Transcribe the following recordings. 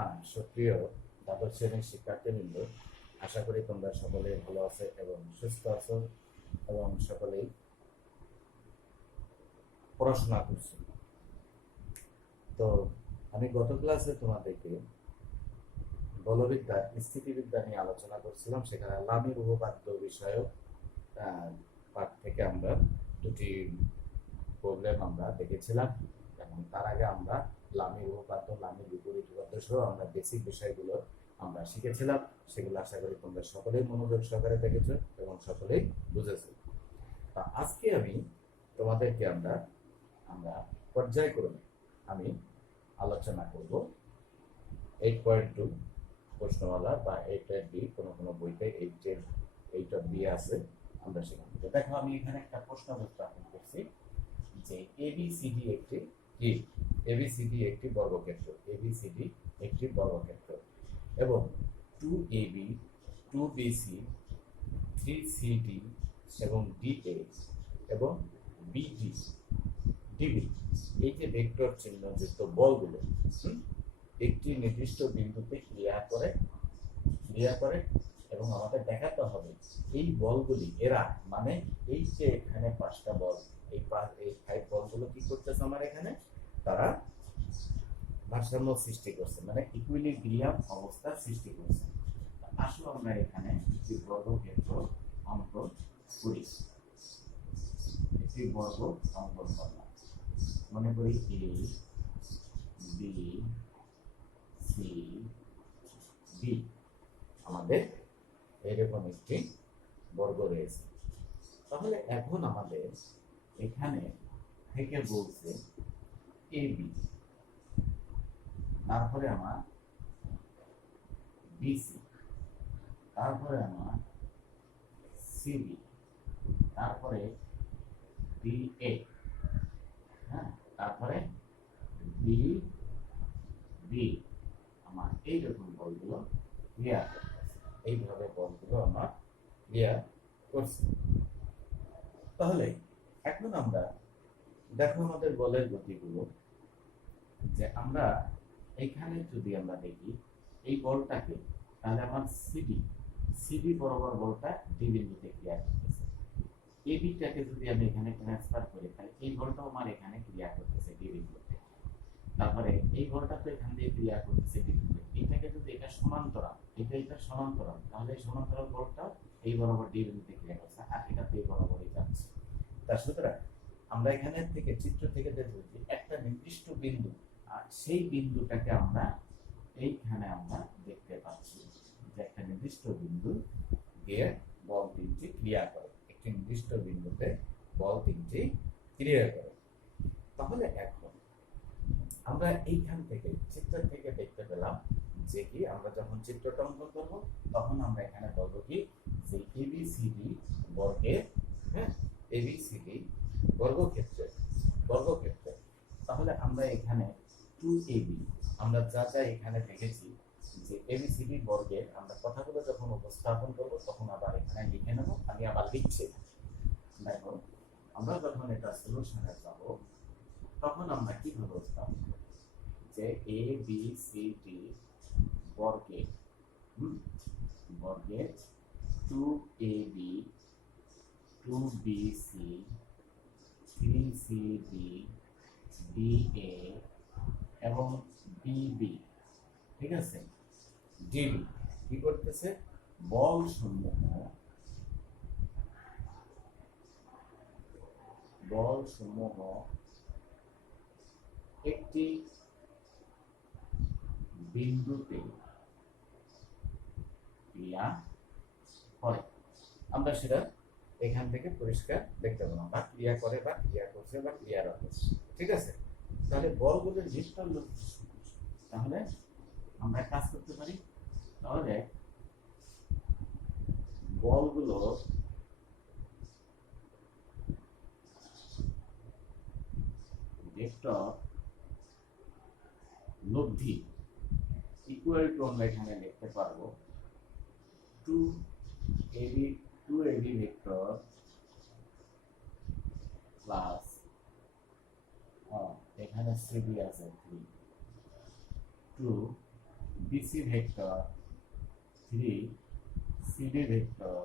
হ্যাঁ, সুপ্রিয় দ্বাদশ শ্রেণীর শিক্ষার্থীবৃন্দ, আশা করি তোমরা সকলেই ভালো আছো এবং সুস্থ আছো এবং সকলেই পড়াশোনা করছো। তো আমি গত ক্লাসে তোমাদেরকে বলবিদ্যা স্থিতিবিদ্যা নিয়ে আলোচনা করছিলাম। সেখানে লামির উপপাদ্য বিষয়ক পাঠ থেকে আমরা দুটি প্রবলেম আমরা দেখেছিলাম এবং তার আগে আমরা লামির উপপাদ্য, লামির বিপরীত উপপাদ্য সহ আমরা বেসিক বিষয়গুলো আমরা শিখেছিলাম। সেগুলো আশা করি তোমরা সকলেই মনোযোগ সহকারে দেখেছো এবং সকলেই বুঝেছো। তা আজকে আমি তোমাদেরকে আমরা আমরা পর্যায়ক্রমে আমি আলোচনা করব 8.2 প্রশ্নমালা বা 8.b, কোনো কোনো বইতে 8.b আছে। আমরা সেখানে দেখো, আমি এখানে একটা প্রশ্ন উত্থাপন করছি যে এবিসিডি একটি কি, এবিসিডি একটি বর্গক্ষেত্র, এবিসিডি একটি বর্গক্ষেত্র এবং 2ab, 2bc, 3cd এবং DA এবং BD, ডিবি, এই যে ভেক্টর চিহ্নযুক্ত বলগুলো একটি নির্দিষ্ট বিন্দুতে ক্রিয়া করে এবং আমাদের দেখাতে হবে এই বলগুলি এরা মানে এই যে এখানে পাঁচটা বল, এই 5 বলগুলো কি করতেছে আমার এখানে, তারা ভারসাম্য সৃষ্টি করছে, মানে ইকুইলিব্রিয়াম অবস্থা সৃষ্টি করছে। আসলে আমরা এখানে একটি বর্গক্ষেত্র অঙ্কন করি, একটি বর্গ অঙ্কন করলাম। মনে করি এ বি সি ডি, আমাদের এরকম একটি বর্গ রয়েছে। তাহলে এখন আমাদের এখানে থেকে বলছে এ বি, তারপরে আমার বিসি, তারপরে আমার সিবি, তারপরে ডিএ, হ্যাঁ, তারপরে বি বি, আমার এইরকম বলগুলো ক্রিয়া করতেছে, এইভাবে বলগুলো আমার ক্রিয়া করছে। তাহলে এখন আমরা দেখো আমাদের বলের গতিগুলো, যে আমরা এখানে যদি আমরা দেখি এই বলটাকে, তাহলে আমার সিডি বরাবর বলটা ডি বিন্দুতে ক্রিয়া করতেছে। এবিটাকে যদি আমি এখানে ট্রান্সফার করি, তাহলে এই বলটাও আমার এখানে ক্রিয়া করতেছে ডি বিন্দুতে। তারপরে এই বলটা তো এখান দিয়ে ক্রিয়া করতেছে ডি বিন্দুতে। এটাকে যদি এটা সমান্তরাল, এটা সমান্তরাল, তাহলে এই সমান্তরাল বলটা এই বরাবর ডি বিন্দুতে ক্রিয়া করছে, আর এটা তো এই বরাবরই যাচ্ছে। তার সুতরাং আমরা এখানে থেকে চিত্র থেকে দেখব যে একটা নির্দিষ্ট বিন্দু, আর সেই বিন্দুটাকে আমরা এইখানে আমরা দেখতে পাচ্ছি যে একটা নির্দিষ্ট বিন্দু দিয়ে বল তিনটি ক্রিয়া করে, একটি নির্দিষ্ট বিন্দুতে বল তিনটি ক্রিয়া করে। তাহলে এখন আমরা এইখান থেকে চিত্র থেকে দেখতে পেলাম যে কি, আমরা যখন চিত্রটা অঙ্কন করবো তখন আমরা এখানে বলবো কি যে এবিসিডি বর্গের, হ্যাঁ, এবিসিডি বর্গক্ষেত্রে। তাহলে আমরা এখানে 2ab, আমরা যা যা এখানে দেখেছি যে এবিসিডি বর্গের আমরা কথাগুলো যখন উপস্থাপন করব তখন আবার এখানে লিখে নেব। আমি আবার লিখছি, দেখো আমরা যখন এটা সলিউশনে যাব তখন আমরা কিভাবে উপস্থাপন করব যে এ বি সি ডি বর্গের বর্গের 2ab, 2bc, 3cd, DA এবং BB, ঠিক আছে, ডিবি কি করতেছে, বল সমূহ একটি বিন্দুতে ক্রিয়া করে। আমরা সেটা এখান থেকে পরিষ্কার দেখতে পেলাম, বা ক্রিয়া করে বা ক্রিয়া করছে বা ক্রিয়ারত হচ্ছে, ঠিক আছে। তাহলে বলগুলোর ভেক্টর লব্ধি, তাহলে আমরা কাজ করতে পারি। তাহলে বলগুলো ভেক্টর লব্ধি ইকুয়াল টু আমরা এখানে লিখতে পারবো 2ab ভেক্টর প্লাস এখানে সিবি আছে 3, 2 BC vector 3 CD vector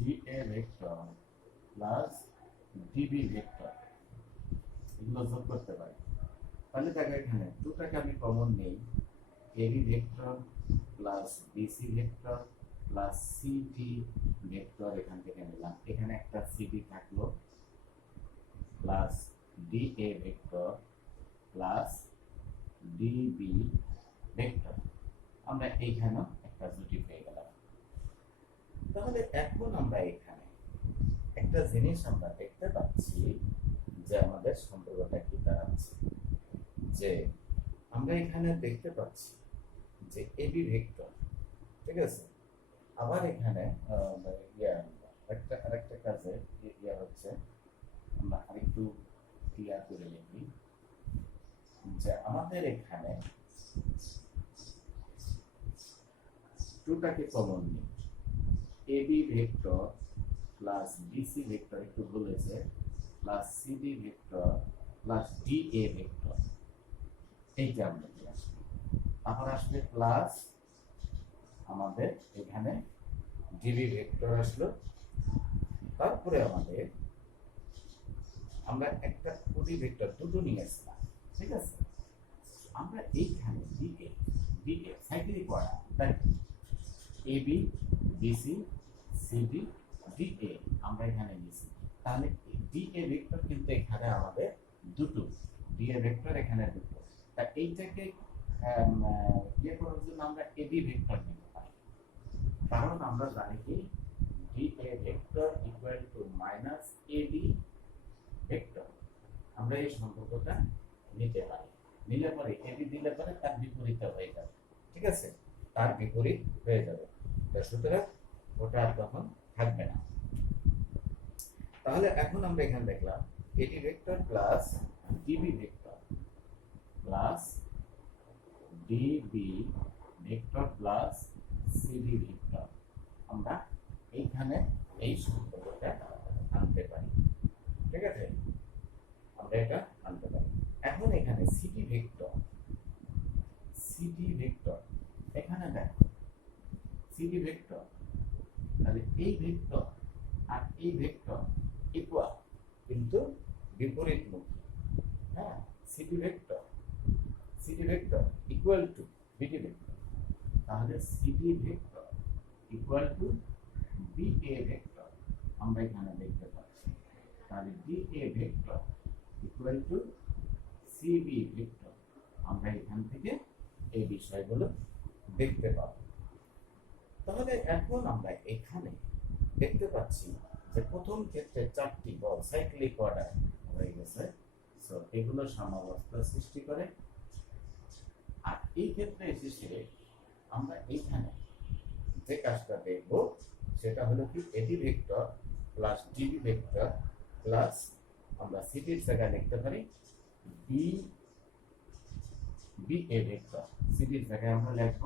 DA vector plus DB vector এগুলো যোগ করতে পারি। তাহলে দেখো এখানে দুটাকে আমি কমন নেই, AB vector plus BC vector plus CD vector এখান থেকে নিলাম, এখানে একটা CD থাকলো plus DA vector plus DB vector, আমরা এইখানেও একটা জুটি পেয়ে গেলাম। তাহলে এখন আমরা এখানে একটা জিনিস আমরা দেখতে পাচ্ছি যে আমাদের সম্পর্কটা কি দাঁড়াচ্ছে, যে আমরা এখানে দেখতে পাচ্ছি যে এবি ভেক্টর, ঠিক আছে, আবার এখানে আরেকটা কাজে হচ্ছে আমরা আরেকটু ক্লিয়ার করে লিখি যে আমাদের এখানে টুটাকে কমন নিই, A B vector plus B C vector একটু বলেছে plus C D vector plus D A vector, এইটা আমরা দিয়ে আসবো। তারপর আসবে প্লাস আমাদের এখানে ডিবি ভেক্টর আসলো, তারপরে আমাদের আমরা একটা ওডি ভেক্টর দুটো নিয়ে আসলাম, ঠিক আছে। আমরা এইখানে ডিএ ডিএ সাইক্লিক করা তাই এবি বিসি সিডি ডিএ আমরা এখানে নিয়েছি, তাহলে ডিএ ভেক্টর কিন্তু এখানে আমাদের দুটো, ডিএ ভেক্টর এখানে দুটো, তা এইটাকে ইয়ে করার জন্য আমরা এবি ভেক্টর নিতে পারি, কারণ আমরা জানি কি D A vector equal to minus A B vector, আমরা এই সম্পর্কটা নিতে পারি, নিলে পরে এবি দিলে পরে তার বিপরীত হয়ে যাবে, ঠিক আছে, তার বিপরীত হয়ে যাবে, সুতরাং ওটা আর তখন থাকবে না। তাহলে এখন আমরা এখানে দেখলাম এডি vector plus DB vector plus DB vector plus C D vector, আমরা এইখানে এই সম্পর্কটা আনতে পারি, ঠিক আছে, আমরা এটা আনতে পারি। এখন এখানে সিডি ভেক্টর এখানে দেখো সিডি ভেক্টর, তাহলে এই ভেক্টর আর এই ভেক্টর ইকুয়াল কিন্তু বিপরীতমুখী, হ্যাঁ, CD vector equal to BD vector, তাহলে CD vector equal to BA vector আমরা এখানে দেখতে পাচ্ছি, তাহলে DA vector equal to CB vector, আমরা এখান থেকে এই বিষয়গুলো দেখতে পাবো। তাহলে এখন আমরা এখানে দেখতে পাচ্ছি যে প্রথম ক্ষেত্রে চারটি বল সাইক্লিক অর্ডার হয়ে গেছে, সো এগুলো সাম্যাবস্থা সৃষ্টি করে, আর এই ক্ষেত্রে এসেছে আমরা এইখানে যে কাজটা দেখব সেটা হলো কি এডি vector plus DB vector plus আমরা সিডির জায়গায় লিখতে পারি বিএ ভেক্টর, সিডির জায়গায় আমরা লিখব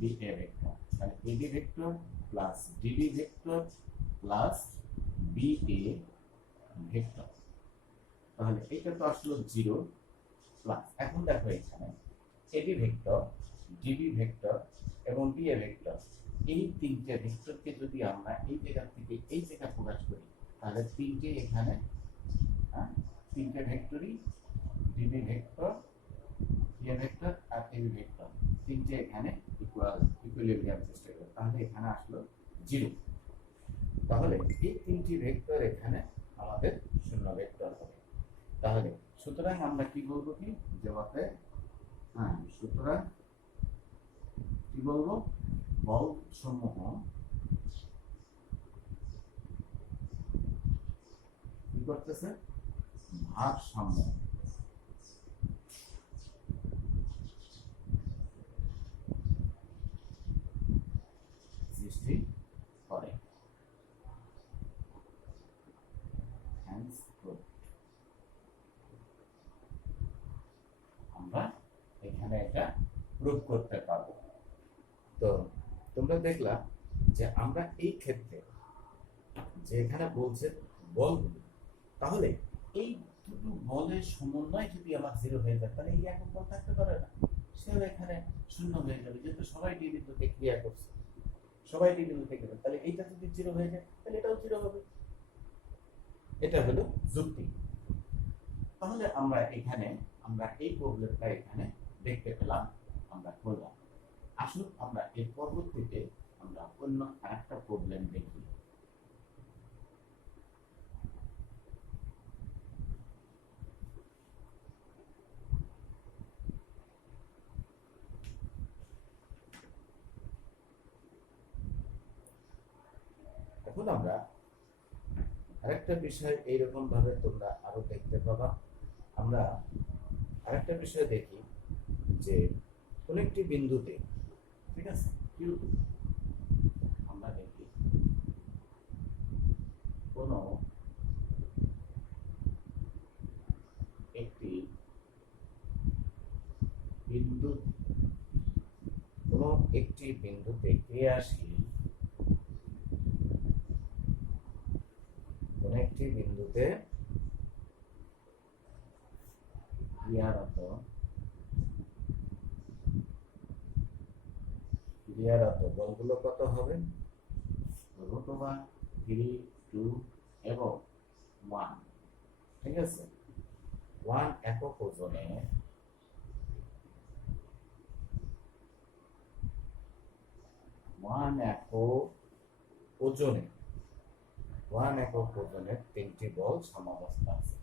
বিএ ভেক্টর, তাহলে এডি vector plus DB vector plus BA vector, তাহলে এটা তো আসলো 0 প্লাস, এখন দেখো এখানে এডি ভেক্টর ডিবি ভেক্টর এবং বিএ ভেক্টর, এই তিনটে ভেক্টরকে যদি আমরা এই জায়গা থেকে এই জায়গা প্রকাশ করি তাহলে তিনটে এখানে তিনটে ভেক্টরই ডিবি ভেক্টর বিএ ভেক্টর আর এবি ভেক্টর তিনটে এখানে ইকুইলিব্রিয়াম চেষ্টা করে, তাহলে এখানে আসলো 0, তাহলে এই তিনটি ভেক্টর এখানে আমাদের শূন্য ভেক্টর হবে। তাহলে সুতরাং আমরা কি বলবো কি জবাবে, সুতরাং কি বলবো, বল সমূহ কি করতেছে, ভারসাম্য সৃষ্টি করে। আমরা এখানে এটা প্রুভ করতে পারবো। তো তোমরা দেখলা যে আমরা এই ক্ষেত্রে যে এখানে বলছে বলগুলো, তাহলে এই দুটো বলের সমন্বয় যদি আমার 0 হয়ে যায় তাহলে এই একক বল থাকতে পারে না, সেও এখানে শূন্য হয়ে যাবে, যেহেতু সবাই ডি বিন্দুতে ক্রিয়া করছে, সবাই ডি বিন্দুতে গেলে তাহলে এইটা যদি জিরো হয়ে যায় তাহলে এটাও জিরো হবে। এটা হলো যুক্তি। তাহলে আমরা এই প্রবলেমটা এখানে দেখতে পেলাম, আমরা করলাম। আসুন আমরা এর পরবর্তীতে আমরা অন্য আরেকটা প্রবলেম দেখি। এখন আমরা আরেকটা বিষয় এইরকম ভাবে তোমরা আরো দেখতে পাবা। আমরা আরেকটা বিষয় দেখি যে কোন একটি বিন্দুতে, ঠিক আছে, কিউ আমরা দেখি কোন একটি বিন্দু, কোন একটি বিন্দুতে ক্রিয়াশীল, কোন একটি বিন্দুতে ক্রিয়ারত বলগুলো কত হবে? √3, 2 এবং 1, ঠিক আছে। 1 একক ওজনে তিনটি বল সাম্যাবস্থা আছে।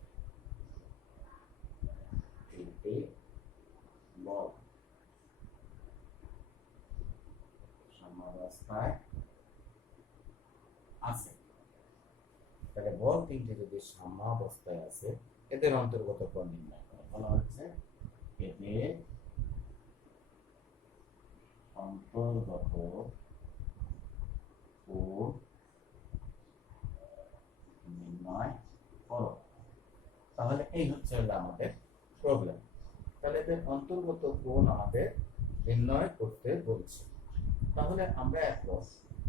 তিনটি বল সাম্যাবস্থায় আছে। তাহলে বল তিনটি যদি সাম্যাবস্থায় আছে, এদের অন্তর্গত কোণ নির্ণয় করা বলা হচ্ছে। এদের অন্তর্গত কোণ নির্ণয় করো। তাহলে এই হচ্ছে আমাদের প্রবলেম। তাহলে এদের অন্তর্গত কোণ আমাদের নির্ণয় করতে বলছে। তাহলে আমরা এখন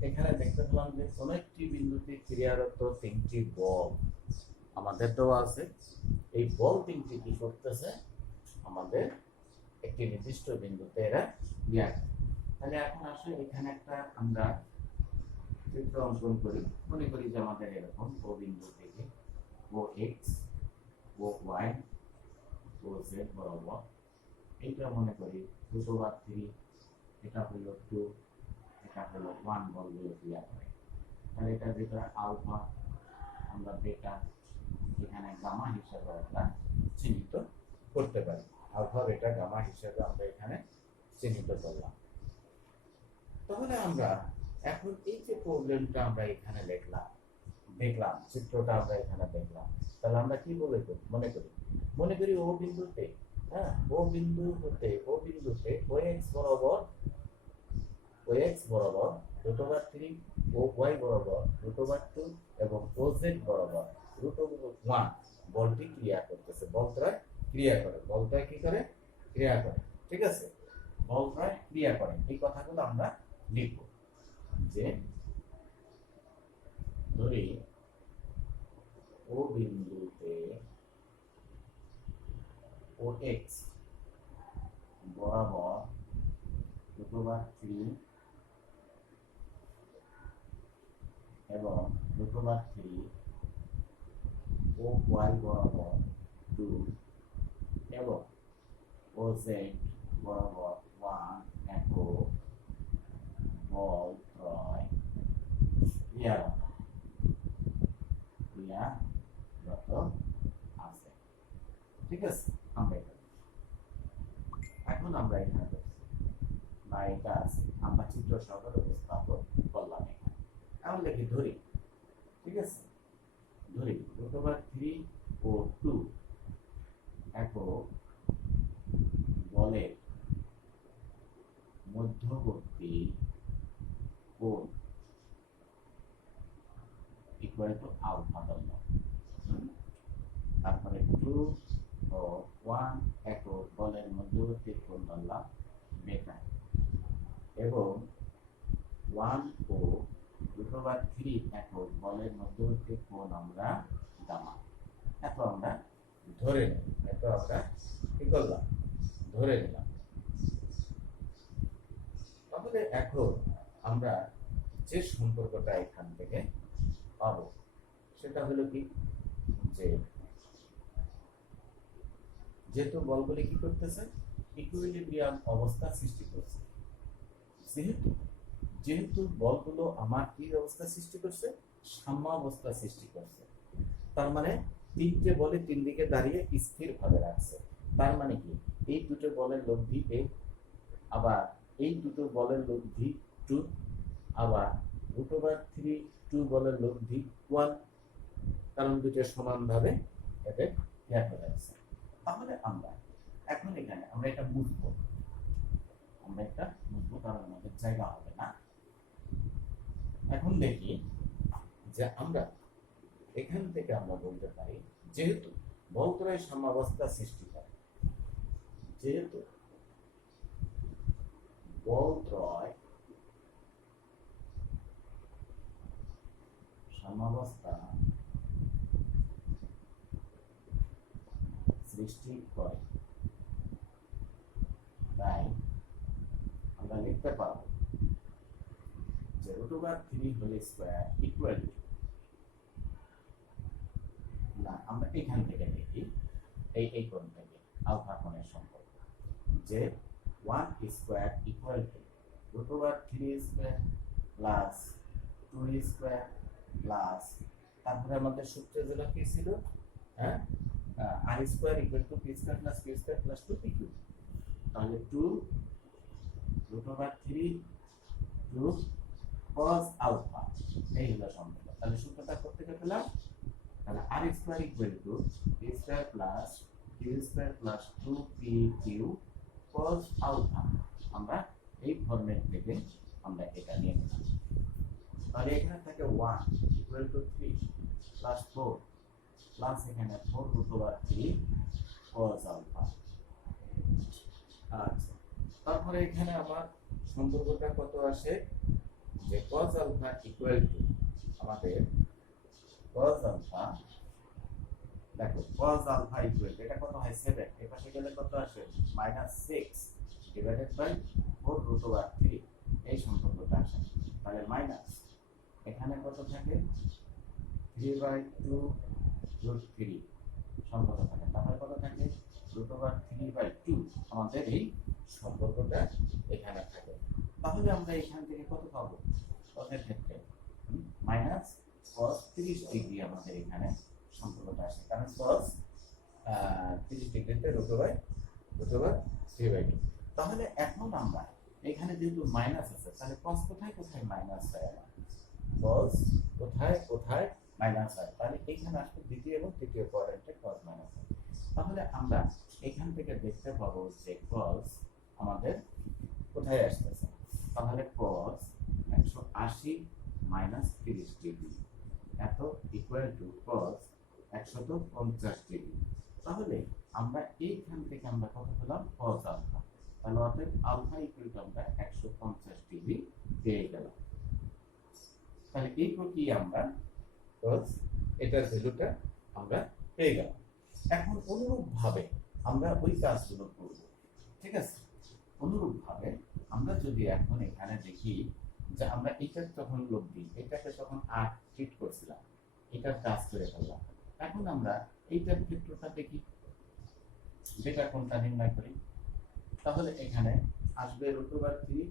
এখানে দেখতে পেলাম যে কোন একটি বিন্দুতে ক্রিয়ারত তিনটি বল আমাদের দেওয়া আছে। এই বল তিনটি কি করতেছে? আমাদের একটি নির্দিষ্ট বিন্দুতে এরা ক্রিয়া করে। তাহলে এখন আসলে এখানে একটা আমরা চিত্র অঙ্কন করি। মনে করি যে আমাদের এরকম ও বিন্দু থেকে ও এক্স, ও ওয়াই, ও জেড বরাবর, এইটা মনে করি √3, এটা হলো 2, এটা হলো 1 বলগুলো ক্রিয়া করে। তাহলে এটার ভিতরে আলফা, আমরা বেটা, এখানে গামা হিসাবে আমরা চিহ্নিত করতে পারি। আলফা, বেটা, গামা হিসাবে আমরা এখানে চিহ্নিত করলাম। তাহলে আমরা এখন এই যে প্রবলেমটা আমরা এখানে দেখলাম, চিত্রটা আমরা এখানে দেখলাম, তাহলে আমরা কি মনে করি ও বিন্দুতে, ও বিন্দুতে OX বরাবর √3, ও ওয়াই বরাবর √2 এবং ও জেড বরাবর √1 বলটি ক্রিয়া করতেছে। বলটা ক্রিয়া করে, ঠিক আছে, বলটা ক্রিয়া করে। এই কথাগুলো আমরা লিখব যে ধরি ও বিন্দুতে OX বরাবর √3 এবং √3, ও ওয়াই বরাবর 2 এবং ও জেড বরাবর 1 একক বল ত্রয় ক্রিয়ারত আছে, ঠিক আছে। এখন আমরা এখানে বা এটা আছে, আমরা চিত্র সহকারে উপস্থাপন করলাম এখানে। এখন লিখি ধরি, ঠিক আছে, ধরি √3 ও 2 একক বলের মধ্যবর্তী কোণ ইকুয়াল টু আলফা ধরলাম। তারপরে 2 ও 1 একক বলের মধ্যবর্তী কোণ ধরলাম বেটা, এবং 1 ও √3 একক বলের মধ্যবর্তী কোণ আমরা গামা। এত আমরা ধরে নিলাম। তাহলে এখন আমরা যে সম্পর্কটা এখান থেকে পাবো সেটা হলো কি, যে যেহেতু বলগুলি কি করতেছে, ইকুইলিব্রিয়াম অবস্থা সৃষ্টি করছে, যেহেতু যেহেতু বলগুলো আমার কি অবস্থা সৃষ্টি করছে, সাম্য অবস্থা সৃষ্টি করছে, তার মানে তিনটে বলে তিন দিকে দাঁড়িয়ে স্থির ভাবে রাখছে। তার মানে কি, এই দুটো বলের লব্ধি এ, আবার এই দুটো বলের লব্ধি 2, আবার √3 2 বলের লব্ধি 1, কারণ দুটো সমানভাবে এদের ইয়া করে আছে। তাহলে আমরা এখন এখানে আমরা এটা বুঝবো, কারণ আমাদের জায়গা হবে না। এখন দেখি যে আমরা এখান থেকে আমরা বলতে পারি, যেহেতু বলত্রয় সাম্যাবস্থা সৃষ্টি করে, যেহেতু বলত্রয় সাম্যাবস্থা সৃষ্টি করে, তাই আমরা লিখতে পারবো যে √3 হোল স্কয়ার ইকুয়াল টু, না আমরা এখান থেকে দেখি, এই কোণ থেকে আলফা কোণের সম্পর্ক, যে 1 square equal to √3 square plus 2 square plus, তারপরে আমাদের সূত্রে যেটা কি ছিল, হ্যাঁ, R square equal to P square plus Q square plus 2পি কিউ। তাহলে 2 √3 2 cos আলফা, এই হলো সম্পর্ক। তাহলে সূত্রটা কোথা পেলাম, তাহলে R square equal to P square plus Q square plus 2পি কিউ cos আলফা। আমরা এই ফরম্যাট থেকে আমরা এটা নিয়ে নিলাম। তাহলে এখানে থাকে 1 ইকুয়াল টু 3 প্লাস 4 প্লাস এখানে 4 √3 cos আলফা। আচ্ছা, তারপরে এখানে আমার সম্পর্কটা কত আসে, যে cos আলফা ইকুয়াল টু আমাদের cos আলফা, দেখো cos আলফা ইকুয়াল টু এটা কত হয় 7, এর পাশে গেলে কত আসে -6 ডিভাইডেড বাই 4 √3, এই সম্পর্কটা আসে। তাহলে মাইনাস এখানে কত থাকে 3/2 √3 সম্পর্ক থাকে, তাহলে কত থাকে √3/2, আমাদের এই সম্পর্কটা এখানে থাকে। তাহলে আমরা এখান থেকে কত পাবো, cos-এর ক্ষেত্রে -cos 30 ডিগ্রি আমাদের এখানে সম্পর্কটা আসে, কারণ cos 30 ডিগ্রিতে √3/2। তাহলে এখন আমরা এখানে যেহেতু মাইনাস আছে, তাহলে cos কোথায় কোথায় মাইনাস হয়, cos কোথায় কোথায় মাইনাস হয়, তাহলে এখানে আসলে দ্বিতীয় এবং তৃতীয় কোয়াড্রেন্টে cos মাইনাস হয়। তাহলে আমরা এখান থেকে দেখতে পাবো যে cos আমাদের কোথায় আসতেছে, তাহলে cos 180 - 30 ডিগ্রি এত ইকুয়াল টু cos 150 ডিগ্রি। তাহলে আমরা এইখান থেকে আমরা কত পেলাম, cos আলফা। তাহলে অতএব আলফা ইকুয়াল টু আমরা 150 ডিগ্রি পেয়ে গেলাম। তাহলে এই প্রক্রিয়া আমরা cos এটার ভ্যালুটা আমরা পেয়ে গেলাম। এখন অনুরূপভাবে আমরা ওই কাজগুলো করব, ঠিক আছে। অনুরূপভাবে আমরা যদি এখন এখানে দেখি যে আমরা এটা তখন লব্ধি, এটাকে তখন 8 ট্রিট করছিলাম, এটার কাজ করে ফেললাম। এখন আমরা এইটার ক্ষেত্রটা দেখি, যেটা কোনটা নির্ণয় করি। তাহলে এখানে আসবে √3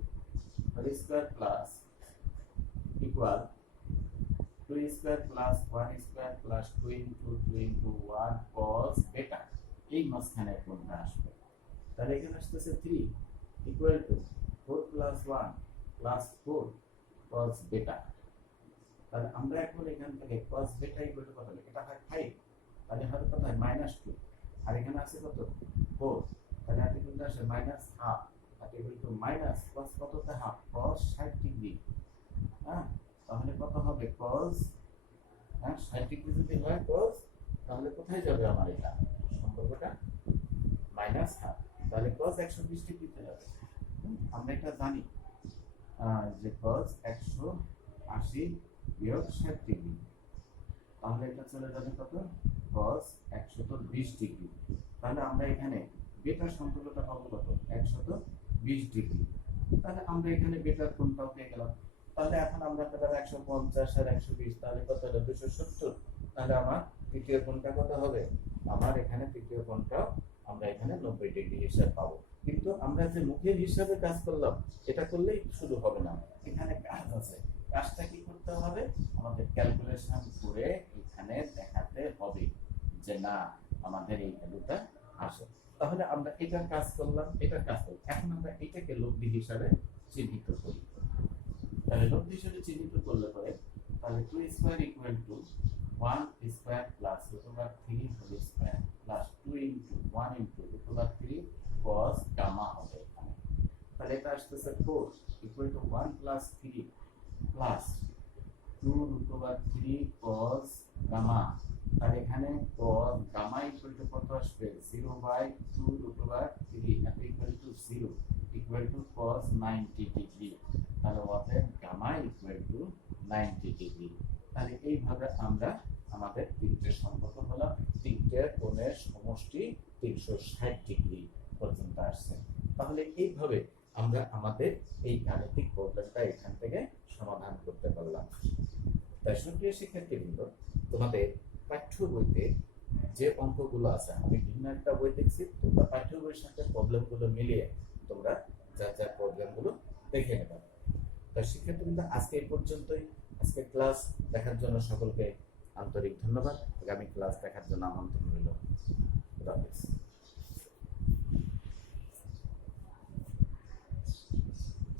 whole square plus equal 2 square plus 1 square plus 2 into 2 into 1 cos বেটা, এই মাঝখানে কোনটা আসবে, তাহলে এখানে আসতেছে 3 equal to 4 plus 1 plus 4 cos বেটা। তাহলে আমরা এখন এখান থেকে cos বেটা ইকুয়াল টু কত, এটা হয় 5, তাহলে হবে কত হয় -2, আর এখানে আছে কত 4, তাহলে হাতে কিন্তু আসে -half, হাতে ইকুয়াল টু মাইনাস cos কততে হাফ, cos 60 ডিগ্রি। হ্যাঁ, তাহলে কত হবে cos, হ্যাঁ 60 ডিগ্রি যদি হয় cos, তাহলে কোথায় যাবে আমার এটা সম্পর্কটা, -half, তাহলে cos 120 ডিগ্রিতে যাবে। আমরা এটা জানি যে cos 180 বিয়োগ 60 ডিগ্রি, তাহলে এটা চলে যাবে কত, cos 120 ডিগ্রি। তাহলে আমরা এখানে বেটা সম্পর্কটা পাবো কত, 120 ডিগ্রি। তাহলে আমরা এখানে বেটার কোনটাও পেয়ে গেলাম। তাহলে এখন আমরা পেলাম 150 আর 120, তাহলে কত হলো 270। তাহলে আমার তৃতীয় কোণটা কত হবে? আমার এখানে তৃতীয় কোণটা আমরা এখানে 90 ডিগ্রি হিসাব পাবো। কিন্তু আমরা যে মুখের হিসাবে কাজ করলাম, এটা করলেই শুধু হবে না, এখানে কাজ আছে। কাজটা কি করতে হবে? আমাদের ক্যালকুলেশন করে এখানে দেখাতে হবে যে না আমাদের এই ভ্যালুটা আসে। তাহলে আমরা এটার কাজ করলাম, এটার কাজ করলাম, এখন আমরা এটাকে লব্ধি হিসাবে চিহ্নিত করি। তাহলে লব্ধি হিসাবে চিহ্নিত করলে পরে তাহলে 2 square equal to 1 square plus √3 whole square plus 2 into 1 into √3 cos gamma হবে এখানে। তাহলে এটা আসতেছে 4 equal to 1 plus 3 plus 2√3 cos gamma. আর এখানে cos গামা ইকুয়াল টু কত আসবে? 0/2√3 এত equal to 0 equal to cos 90 degree. তাহলে অতএব গামা ইকুয়াল টু 90 ডিগ্রি। তাহলে এইভাবে আমরা আমাদের তিনটে সম্পর্ক হলো তিনটে কোণের সমষ্টি 360 ডিগ্রি পর্যন্ত আসছে। তাহলে এইভাবে আমরা আমাদের এই গাণিতিক প্রবলেমটা এখান থেকে সমাধান করতে পারলাম। তাই সুপ্রিয় শিক্ষার্থীবৃন্দ, তোমাদের পাঠ্য বইতে যে অঙ্কগুলো আছে, আমি ভিন্ন একটা বই দেখছি, তোমরা পাঠ্য বইয়ের সাথে প্রবলেমগুলো মিলিয়ে তোমরা যা যা প্রবলেমগুলো দেখে নেবে। তাই শিক্ষার্থীবৃন্দ, আজকে এই পর্যন্তই। আজকে ক্লাস দেখার জন্য সকলকে আন্তরিক ধন্যবাদ। আগামী ক্লাস দেখার জন্য আমন্ত্রণ রইল। খুদা হাফেজ।